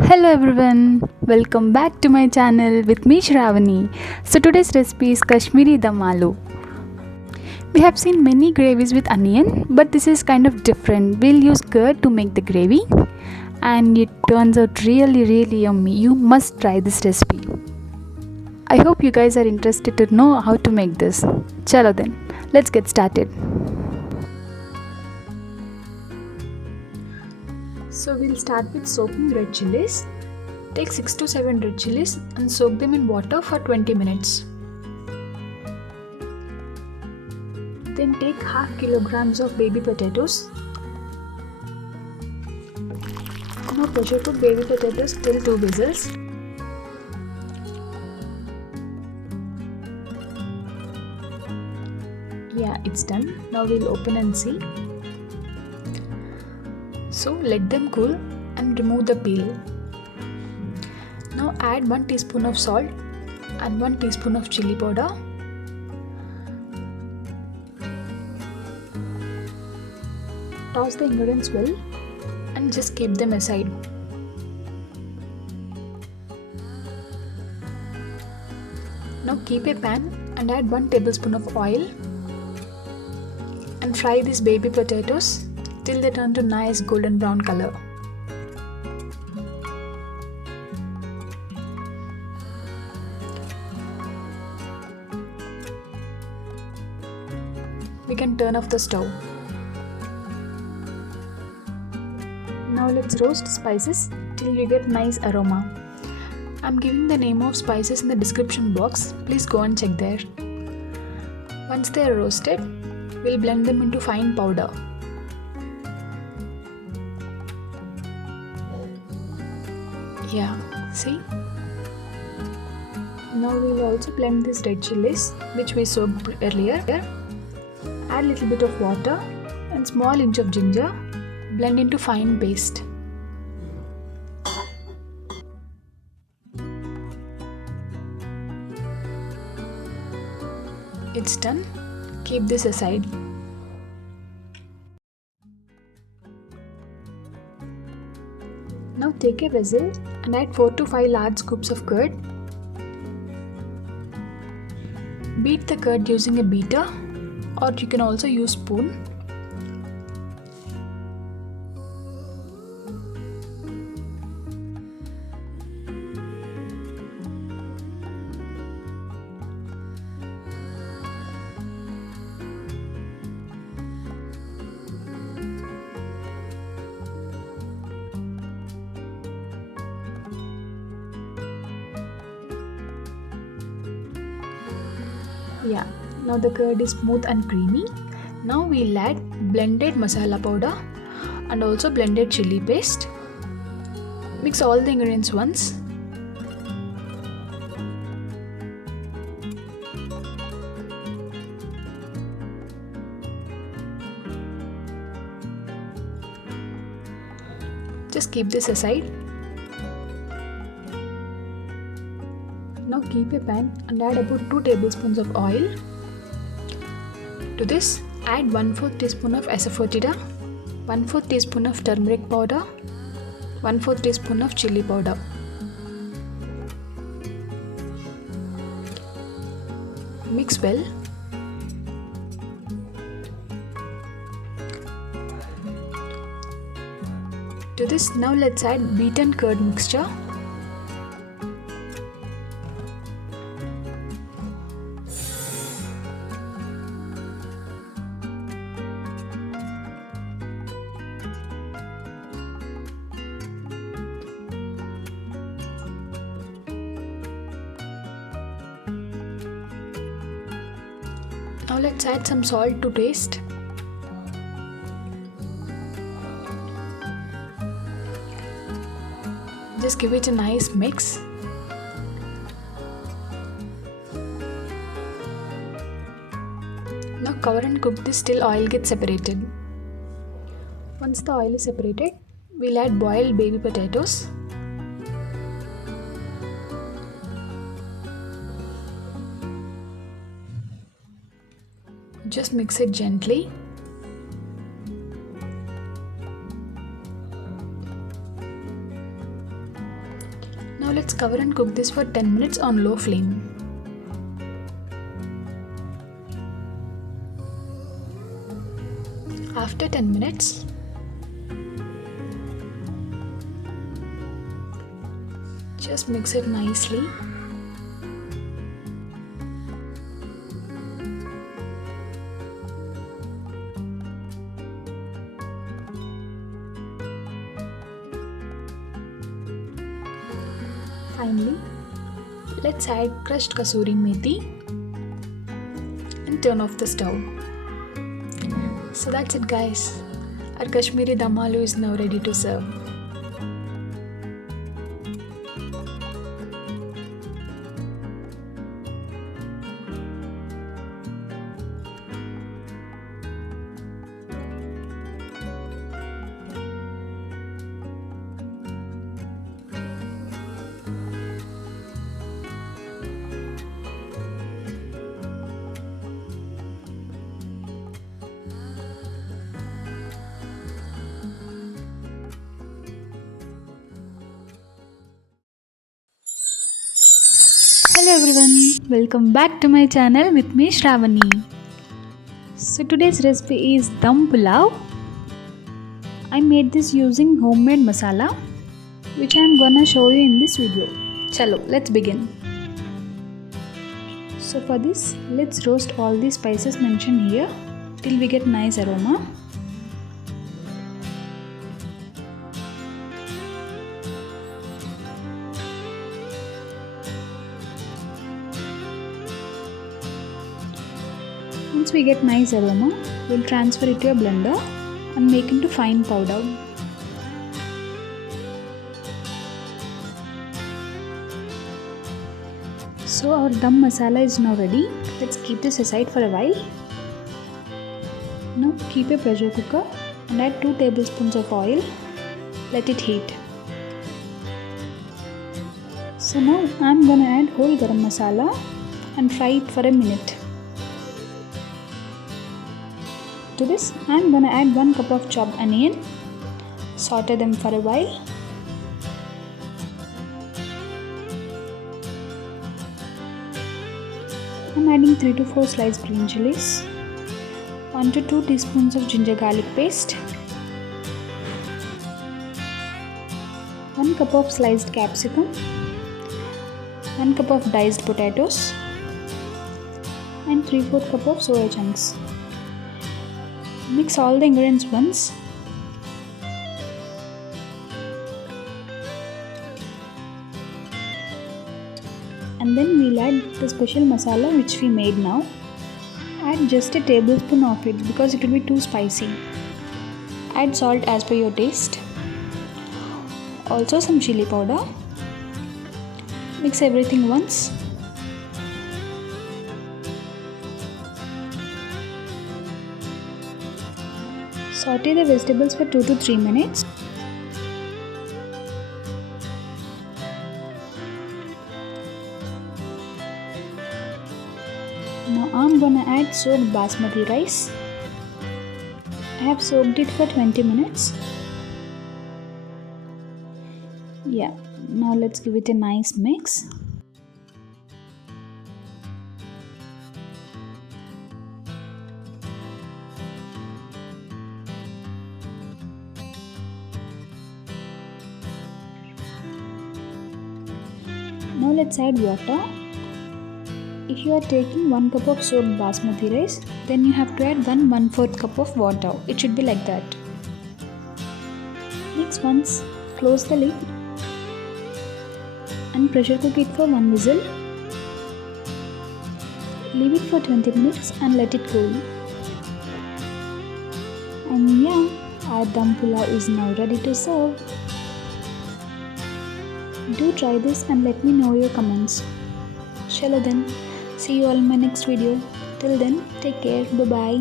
Hello everyone, welcome back to my channel with me Sravani. So today's recipe is Kashmiri Dum Aloo. We have seen many gravies with onion, but this is kind of different. We'll use curd to make the gravy and it turns out really yummy. You must try this recipe. I hope you guys are interested to know how to make this. Chalo then, let's get started. So we'll start with soaking red chilies. Take 6 to 7 red chilies and soak them in water for 20 minutes. Then take half kilograms of baby potatoes. Now pressure cook baby potatoes till 2 whistles. Yeah, it's done. Now we'll open and see. So let them cool and remove the peel. Now add 1 teaspoon of salt and 1 teaspoon of chili powder. Toss the ingredients well and just keep them aside. Now keep a pan and add 1 tablespoon of oil and fry these baby potatoes till they turn to nice golden brown color. We can turn off the stove. Now let's roast spices till you get nice aroma. I'm giving the name of spices in the description box. Please go and check there. Once they are roasted, we'll blend them into fine powder. Yeah, see? Now we'll also blend these red chilies which we soaked earlier. Add little bit of water and small inch of ginger. Blend into fine paste. It's done. Keep this aside. Now take a vessel and add 4 to 5 large scoops of curd. Beat the curd using a beater or you can also use spoon. Yeah, now the curd is smooth and creamy. Now we'll add blended masala powder and also blended chili paste. Mix all the ingredients once. Just keep this aside. Now keep a pan and add about 2 tablespoons of oil. To this, add 1/4 teaspoon of asafoetida, 1/4 teaspoon of turmeric powder, 1/4 teaspoon of chili powder. Mix well. To this, now let's add beaten curd mixture. Now let's add some salt to taste. Just give it a nice mix. Now cover and cook this till oil gets separated. Once the oil is separated, we'll add boiled baby potatoes. Just mix it gently. Now let's cover and cook this for 10 minutes on low flame. After 10 minutes, just mix it nicely. Finally, let's add crushed kasuri methi and turn off the stove. So that's it guys, our Kashmiri Dum Aloo is now ready to serve. Hello everyone, welcome back to my channel with me Sravani. So today's recipe is Dum Pulav. I made this using homemade masala, which I am gonna show you in this video. Chalo, let's begin. So for this, let's roast all the spices mentioned here till we get nice aroma. Once we get nice aroma, we'll transfer it to a blender and make into fine powder. So our dum masala is now ready. Let's keep this aside for a while. Now keep a pressure cooker and add 2 tablespoons of oil. Let it heat. So now I am gonna add whole garam masala and fry it for a minute. To this, I am gonna add 1 cup of chopped onion. Saute them for a while. I am adding 3 to 4 sliced green chilies, 1 to 2 teaspoons of ginger garlic paste, 1 cup of sliced capsicum, 1 cup of diced potatoes, and 3/4 cup of soya chunks. Mix all the ingredients once. And then we'll add the special masala which we made now. Add just a tablespoon of it because it will be too spicy. Add salt as per your taste. Also some chili powder. Mix everything once. Saute the vegetables for 2 to 3 minutes. Now I'm gonna add soaked basmati rice. I have soaked it for 20 minutes. Yeah, now let's give it a nice mix. Now let's add water. If you are taking 1 cup of soaked basmati rice, then you have to add 1/4 cup of water. It should be like that. Mix once, close the lid and pressure cook it for 1 whistle. Leave it for 20 minutes and let it cool. And yeah, our dum pulav is now ready to serve. Do try this and let me know your comments. Chalo then, see you all in my next video. Till then, take care. Bye bye.